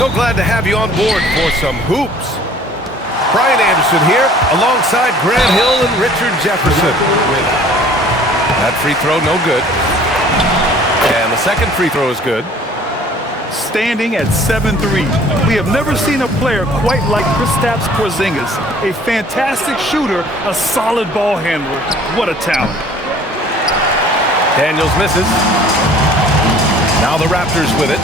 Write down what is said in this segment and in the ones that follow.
So glad to have you on board for some hoops. Brian Anderson here, alongside Grant Hill and Richard Jefferson. That free throw, no good. And the second free throw is good. Standing at 7'3". We have never seen a player quite like Kristaps Porzingis. A fantastic shooter, a solid ball handler. What a talent. Daniels misses. Now the Raptors with it.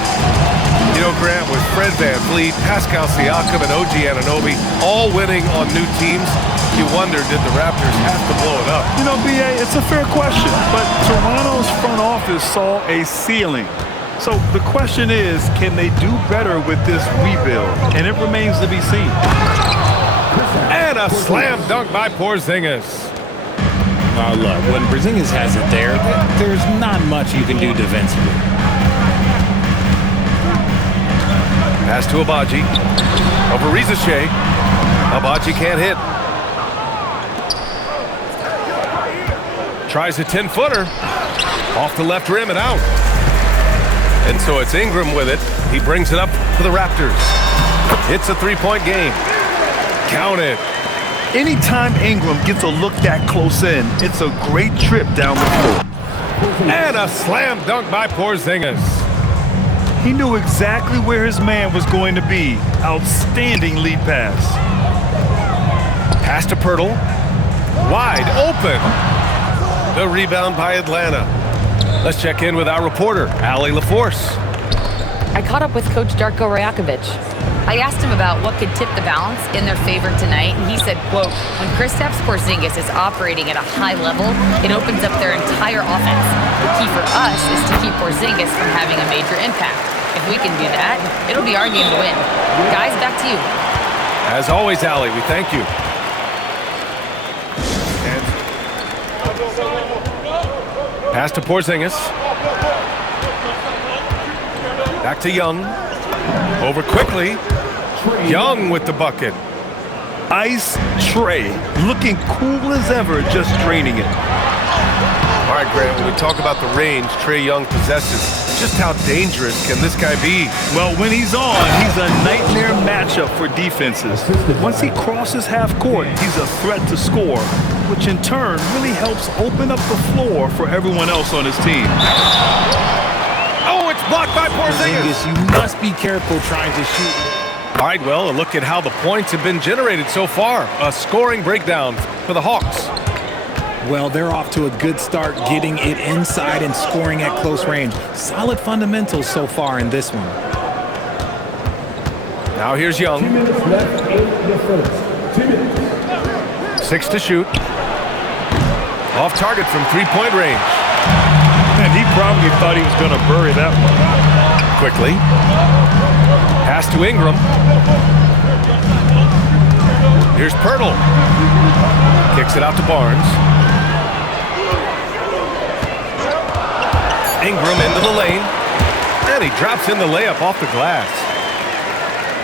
You know, Grant, with Fred VanVleet, Pascal Siakam, and OG Anunoby all winning on new teams, you wonder, did the Raptors have to blow it up? You know, B.A., it's a fair question, but Toronto's front office saw a ceiling. So the question is, can they do better with this rebuild? And it remains to be seen. And a slam dunk by Porzingis. Look, when Porzingis has it there, there's not much you can do defensively. Pass to Abaji. Over Rizachet. Abaji can't hit. Tries a 10-footer. Off the left rim and out. And so it's Ingram with it. He brings it up for the Raptors. It's a three-point game. Count it. Anytime Ingram gets a look that close in, it's a great trip down the floor. And a slam dunk by Porzingis. He knew exactly where his man was going to be. Outstanding lead pass. Pass to Pirtle. Wide open. The rebound by Atlanta. Let's check in with our reporter, Allie LaForce. I caught up with Coach Darko Rajakovic. I asked him about what could tip the balance in their favor tonight, and he said, quote, when Kristaps Porzingis is operating at a high level, it opens up their entire offense. The key for us is to keep Porzingis from having a major impact. If we can do that, it'll be our game to win. Guys, back to you. As always, Allie, we thank you. Pass to Porzingis. Back to Young. Over quickly. Young with the bucket. Ice Trey, looking cool as ever, just draining it. All right, Grant, when we talk about the range Trae Young possesses, just how dangerous can this guy be? Well, when he's on, he's a nightmare matchup for defenses. Once he crosses half court, he's a threat to score, which in turn really helps open up the floor for everyone else on his team. Oh, it's blocked by Porzingis. You must be careful trying to shoot. All right, well, a look at how the points have been generated so far. A scoring breakdown for the Hawks. Well, they're off to a good start getting it inside and scoring at close range. Solid fundamentals so far in this one. Now here's Young. 2 minutes left, 8 difference. 2 minutes. 6 to shoot. Off target from three-point range. And he probably thought he was going to bury that one. Quickly. Pass to Ingram. Here's Pirtle. Kicks it out to Barnes. Ingram into the lane. And he drops in the layup off the glass.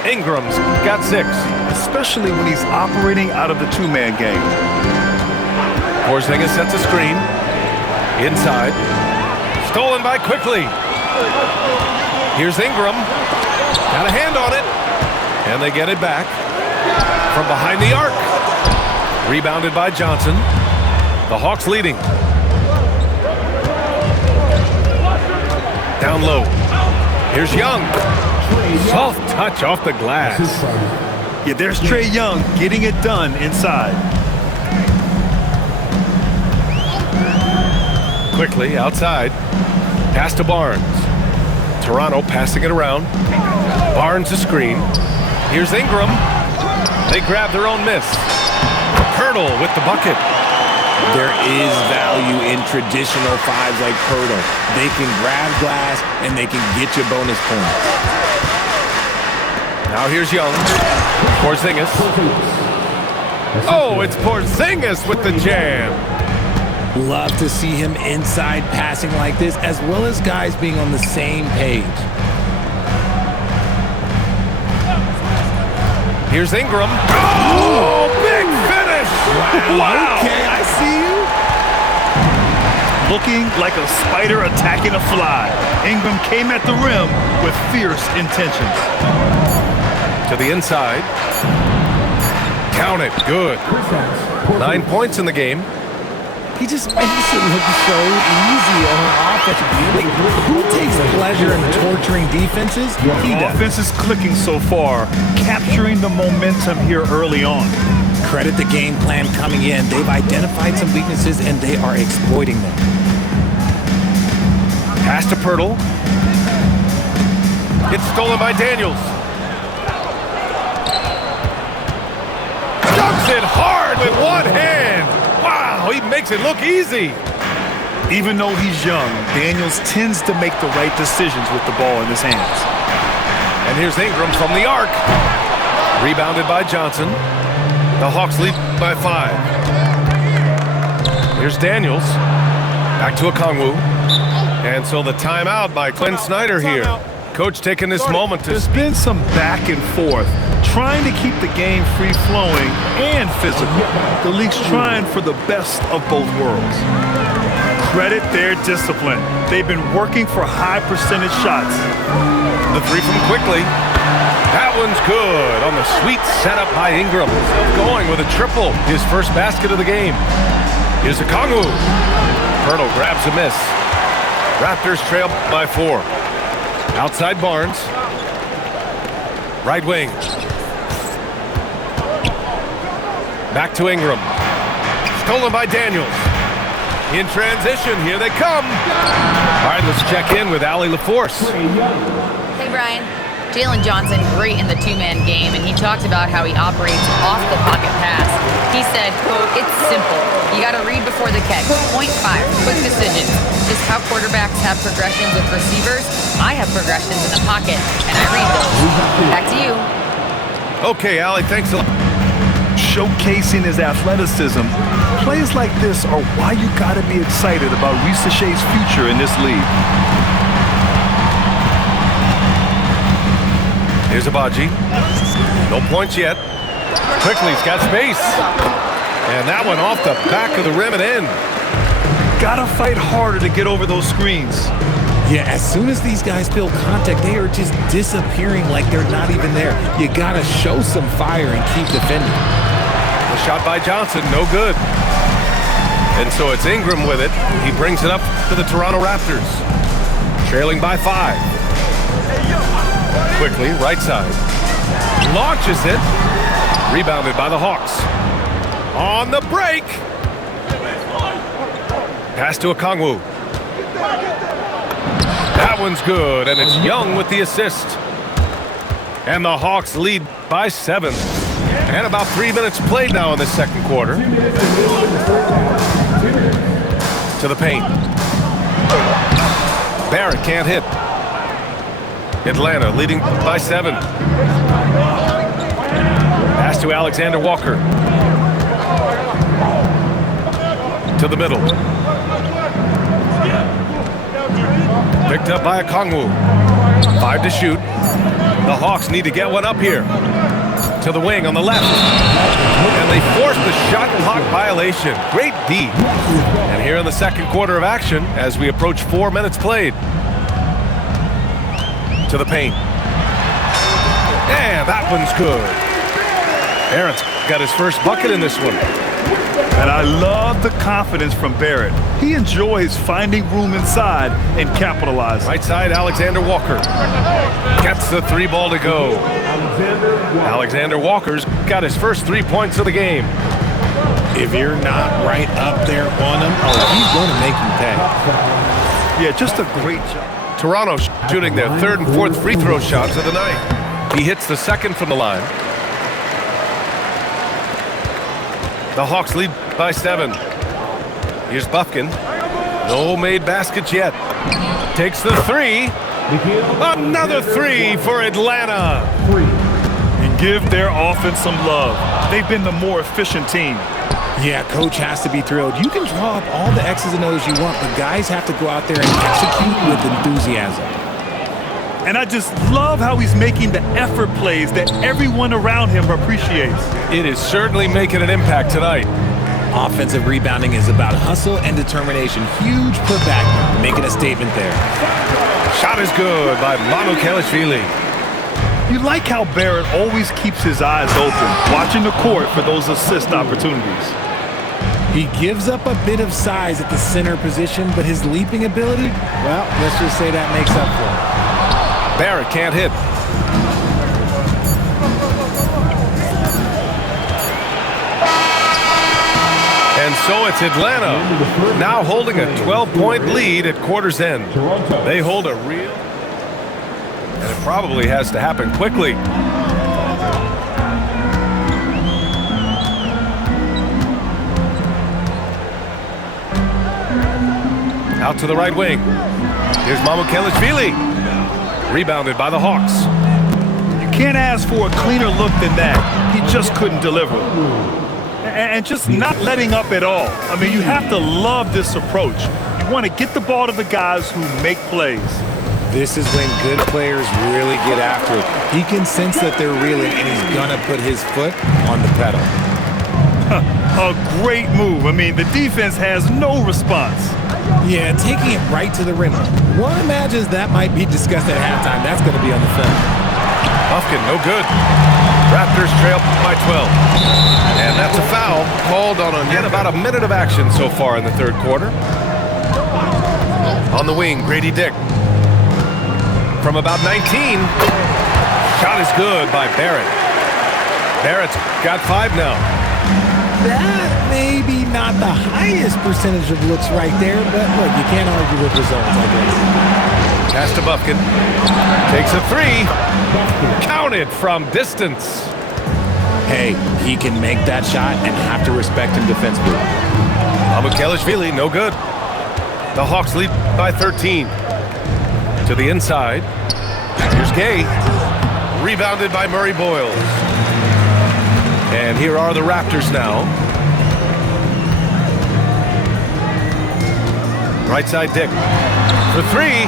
Ingram's got 6. Especially when he's operating out of the two-man game. Porzingis sets a screen. Inside. Stolen by Quickly. Here's Ingram. Got a hand on it. And they get it back. From behind the arc. Rebounded by Johnson. The Hawks leading. Down low. Here's Young. Soft touch off the glass. Yeah, there's Trae Young getting it done inside. Quickly outside. Pass to Barnes. Toronto passing it around. Barnes a screen. Here's Ingram. They grab their own miss. Pirtle with the bucket. There is value in traditional fives like Pirtle. They can grab glass and they can get you bonus points. Now here's Young. Porzingis. Oh, it's Porzingis with the jam. Love to see him inside passing like this, as well as guys being on the same page. Here's Ingram. Oh, big finish! Wow. Okay, I see you. Looking like a spider attacking a fly. Ingram came at the rim with fierce intentions. To the inside. Count it. Good. 9 points in the game. He just makes it look so easy on offense. Like, who takes pleasure in torturing defenses? He does. Offense is clicking so far, capturing the momentum here early on. Credit the game plan coming in. They've identified some weaknesses, and they are exploiting them. Pass to Pirtle. It's stolen by Daniels. Dunks it hard with one hand. Wow, he makes it look easy. Even though he's young, Daniels tends to make the right decisions with the ball in his hands. And here's Ingram from the arc. Rebounded by Johnson. The Hawks lead by 5. Here's Daniels. Back to Okongwu. And so the timeout by Quinn Snyder here. Coach taking this moment to... There's been some back and forth, trying to keep the game free-flowing and physical. The league's trying for the best of both worlds. Credit their discipline. They've been working for high percentage shots. The three from Quickly. That one's good on the sweet setup by Ingram. Going with a triple, his first basket of the game. Here's Okongwu. Pirtle grabs a miss. Raptors trail by 4. Outside Barnes. Right wing. Back to Ingram. Stolen by Daniels. In transition, here they come. All right, let's check in with Allie LaForce. Hey, Brian. Jalen Johnson, great in the two-man game, and he talked about how he operates off the pocket pass. He said, quote, "It's simple. You got to read before the catch. Point 5, quick decisions. Just how quarterbacks have progressions with receivers, I have progressions in the pocket, and I read those." Back to you. Okay, Allie, thanks a lot. Showcasing his athleticism, plays like this are why you got to be excited about Reese Shea's future in this league. Here's Abaji. No points yet. Quickly's got space. And that one off the back of the rim and in. Gotta fight harder to get over those screens. Yeah, as soon as these guys feel contact, they are just disappearing like they're not even there. You gotta show some fire and keep defending. The shot by Johnson, no good. And so it's Ingram with it. He brings it up to the Toronto Raptors. Trailing by 5. Quickly, right side. Launches it. Rebounded by the Hawks. On the break. Pass to Okongwu. That one's good, and it's Young with the assist. And the Hawks lead by 7. And about 3 minutes played now in the second quarter. To the paint. Barrett can't hit. Atlanta leading by 7. Pass to Alexander Walker. To the middle. Picked up by Okongwu. 5 to shoot. The Hawks need to get one up here. To the wing on the left. And they force the shot clock violation. Great D. And here in the second quarter of action as we approach 4 minutes played. To the paint. And that one's good. Barrett's got his first bucket in this one. And I love the confidence from Barrett. He enjoys finding room inside and capitalizing. Right side, Alexander Walker. Gets the 3 ball to go. Alexander Walker's got his first 3 points of the game. If you're not right up there on him, he's going to make you pay. Yeah, just a great job. Toronto shooting their 3rd and 4th free throw shots of the night. He hits the 2nd from the line. The Hawks lead by 7. Here's Bufkin. No made baskets yet. Takes the 3. Another 3 for Atlanta. And give their offense some love. They've been the more efficient team. Yeah, coach has to be thrilled. You can draw up all the X's and O's you want, but guys have to go out there and execute with enthusiasm. And I just love how he's making the effort plays that everyone around him appreciates. It is certainly making an impact tonight. Offensive rebounding is about hustle and determination. Huge putback, making a statement there. Shot is good by Manu Kelishvili. You like how Barrett always keeps his eyes open, watching the court for those assist opportunities. He gives up a bit of size at the center position, but his leaping ability, well, let's just say that makes up for it. Barrett can't hit. And so it's Atlanta now holding a 12-point lead at quarter's end. They hold a real... And it probably has to happen quickly. Out to the right wing. Here's Mamukelashvili. Rebounded by the Hawks. You can't ask for a cleaner look than that. He just couldn't deliver. And just not letting up at all. I mean, you have to love this approach. You want to get the ball to the guys who make plays. This is when good players really get after it. He can sense that they're reeling, and he's going to put his foot on the pedal. A great move. I mean, the defense has no response. Yeah, taking it right to the rim. One imagines that might be discussed at halftime. That's going to be on the film. Bufkin, no good. Raptors trail by 12. And that's a foul called on yet about a minute of action so far in the third quarter. On the wing, Grady Dick. From about 19. Shot is good by Barrett. Barrett's got 5 now. That may be not the highest percentage of looks right there, but look, you can't argue with results, I guess. Pass to Bufkin. Takes a 3. Counted from distance. Hey, he can make that shot and have to respect him defensively. Mamukelashvili, no good. The Hawks lead by 13. To the inside. Here's Gay. Rebounded by Murray Boyles. And here are the Raptors now. Right side Dick. For 3.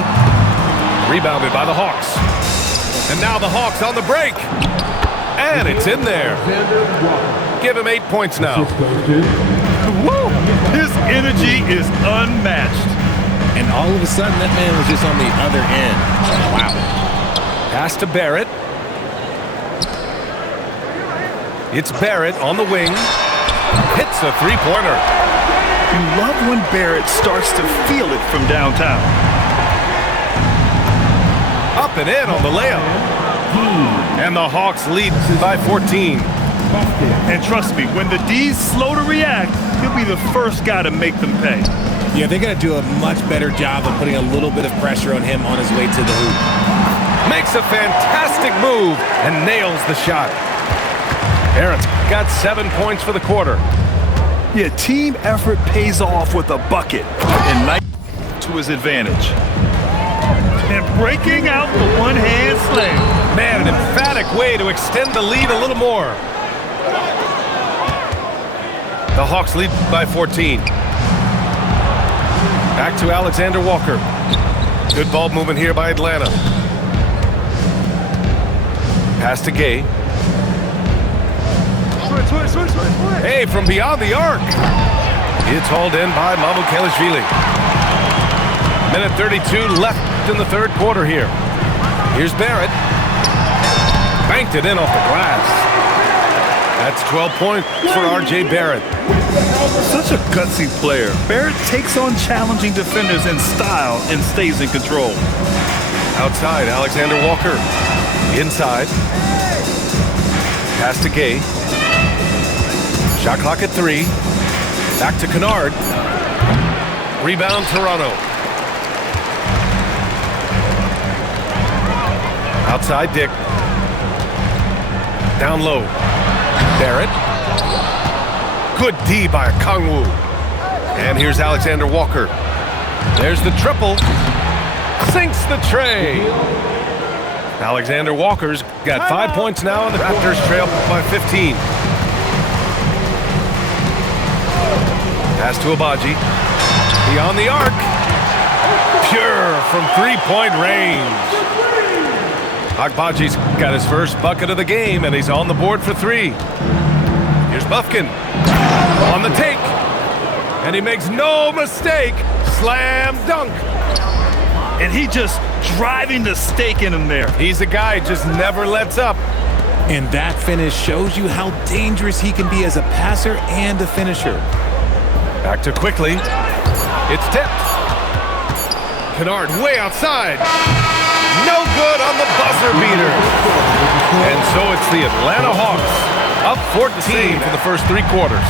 Rebounded by the Hawks. And now the Hawks on the break. And it's in there. Give him 8 points now. Woo! His energy is unmatched. And all of a sudden, that man was just on the other end. Wow. Pass to Barrett. It's Barrett on the wing. Hits a three-pointer. You love when Barrett starts to feel it from downtown. Up and in on the layup. And the Hawks lead by 14. And trust me, when the D's slow to react, he'll be the first guy to make them pay. Yeah, they're going to do a much better job of putting a little bit of pressure on him on his way to the hoop. Makes a fantastic move and nails the shot. Barrett's got 7 points for the quarter. Yeah, team effort pays off with a bucket and night to his advantage. And breaking out the one-hand slam. Man, an emphatic way to extend the lead a little more. The Hawks lead by 14. Back to Alexander Walker. Good ball movement here by Atlanta. Pass to Gay. Hey, from beyond the arc. It's hauled in by Mamukelashvili. Minute 32 left in the third quarter here. Here's Barrett. Banked it in off the glass. That's 12 points for R.J. Barrett. Such a gutsy player. Barrett takes on challenging defenders in style and stays in control. Outside, Alexander Walker. Inside. Pass to Gay. Shot clock at 3. Back to Kennard. Rebound, Toronto. Outside, Dick. Down low. Barrett. Good D by Kongwu. And here's Alexander Walker. There's the triple. Sinks the tray. Alexander Walker's got 5 points now, and the Raptors trail by 15. Pass to Abaji. Beyond the arc. Pure from three-point range. Agbaji's got his first bucket of the game, and he's on the board for 3. Here's Bufkin on the take. And he makes no mistake. Slam dunk. And he just driving the stake in him there. He's a guy who just never lets up. And that finish shows you how dangerous he can be as a passer and a finisher. Back to quickly. It's tipped. Kennard way outside. No good on the buzzer beater. And so it's the Atlanta Hawks up 14 for the first 3 quarters.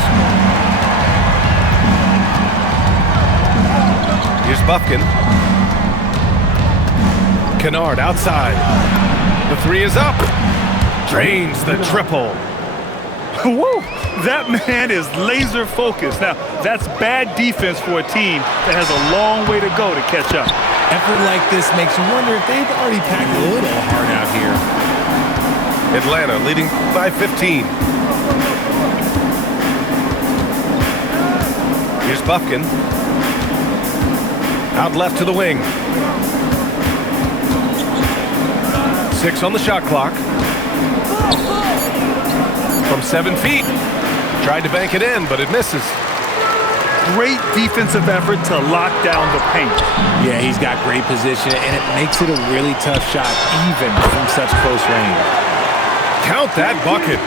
Here's Buffkin. Kennard outside. The 3 is up. Drains the triple. Whoa, that man is laser focused. Now, that's bad defense for a team that has a long way to go to catch up. Effort like this makes you wonder if they've already packed a little hard out here. Atlanta leading by 15. Here's Buffkin. Out left to the wing. 6 on the shot clock. From 7 feet. Tried to bank it in, but it misses. Great defensive effort to lock down the paint. Yeah, he's got great position, and it makes it a really tough shot, even from such close range. Count that bucket.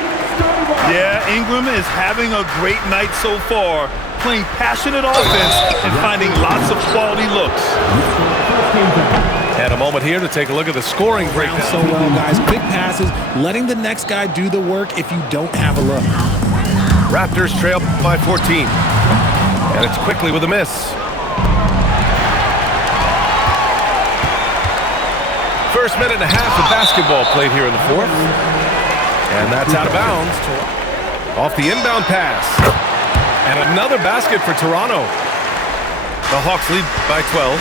Yeah, Ingram is having a great night so far, playing passionate offense and finding lots of quality looks. And a moment here to take a look at the scoring breakdown. So well, guys. Quick passes, letting the next guy do the work if you don't have a look. Raptors trail by 14. And it's quickly with a miss. First minute and a half of basketball played here in the 4th. And that's out of bounds. Off the inbound pass. And another basket for Toronto. The Hawks lead by 12.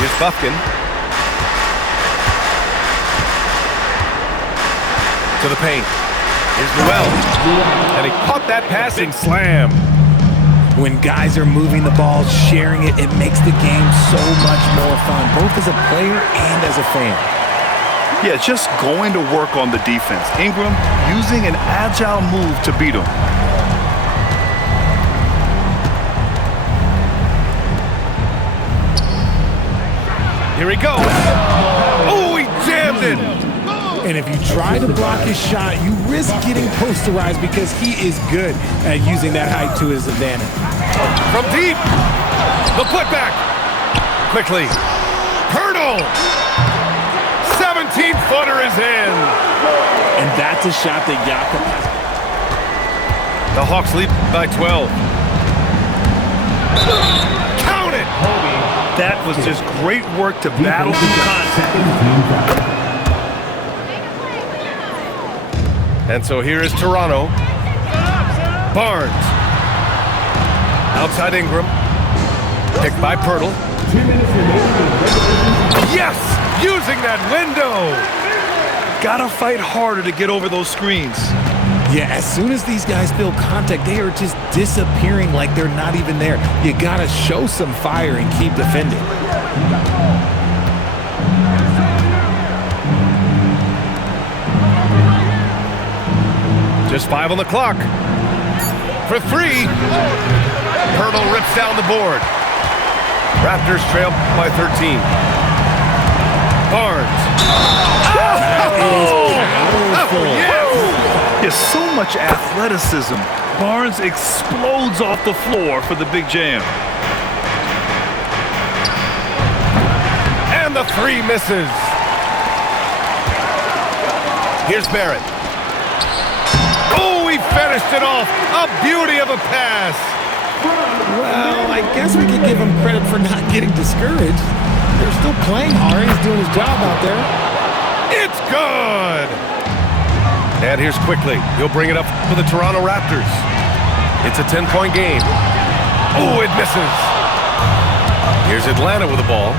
Here's Buffkin. To the paint. Here's Noel. And he caught that passing slam. When guys are moving the ball, sharing it, it makes the game so much more fun, both as a player and as a fan. Yeah, just going to work on the defense. Ingram using an agile move to beat him. Here he goes. Oh, he jammed it. And if you try to block his shot, you risk getting posterized because he is good at using that height to his advantage. From deep. The putback. Quickly. Hurdle. 17-footer is in. And that's a shot that Jakob has. The Hawks lead by 12. Count it. That was just great work to battle through contact. And so here is Toronto. Barnes. Outside Ingram. Picked by Pirtle. Yes! Using that window! Gotta fight harder to get over those screens. Yeah, as soon as these guys feel contact, they are just disappearing like they're not even there. You gotta show some fire and keep defending. Just 5 on the clock. For 3. Pirtle rips down the board. Raptors trail by 13. Barnes. Powerful. Yes! There's so much athleticism. Barnes explodes off the floor for the big jam. And the 3 misses. Here's Barrett. Oh, he finished it off. A beauty of a pass. Well, I guess we could give him credit for not getting discouraged. They're still playing hard. He's doing his job out there. It's good. And here's Quickly. He'll bring it up for the Toronto Raptors. It's a 10-point game. Oh, it misses. Here's Atlanta with the ball.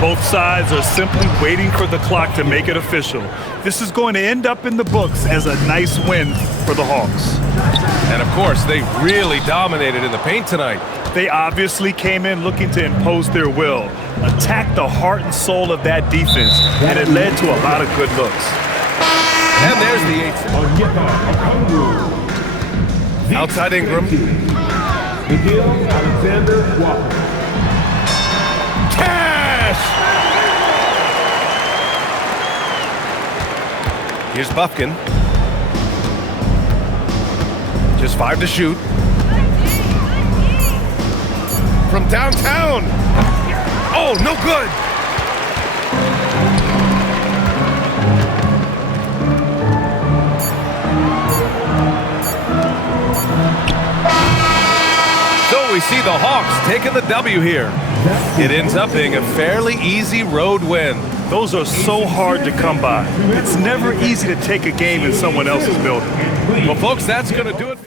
Both sides are simply waiting for the clock to make it official. This is going to end up in the books as a nice win for the Hawks. And of course, they really dominated in the paint tonight. They obviously came in looking to impose their will, attack the heart and soul of that defense, and it led to a lot of good looks. And there's the 8th. Outside Ingram. Alexander Walker. Cash! Here's Buffkin. Just 5 to shoot. From downtown. Oh, no good. So we see the Hawks taking the W here. It ends up being a fairly easy road win. Those are so hard to come by. It's never easy to take a game in someone else's building. Well, folks, that's going to do it.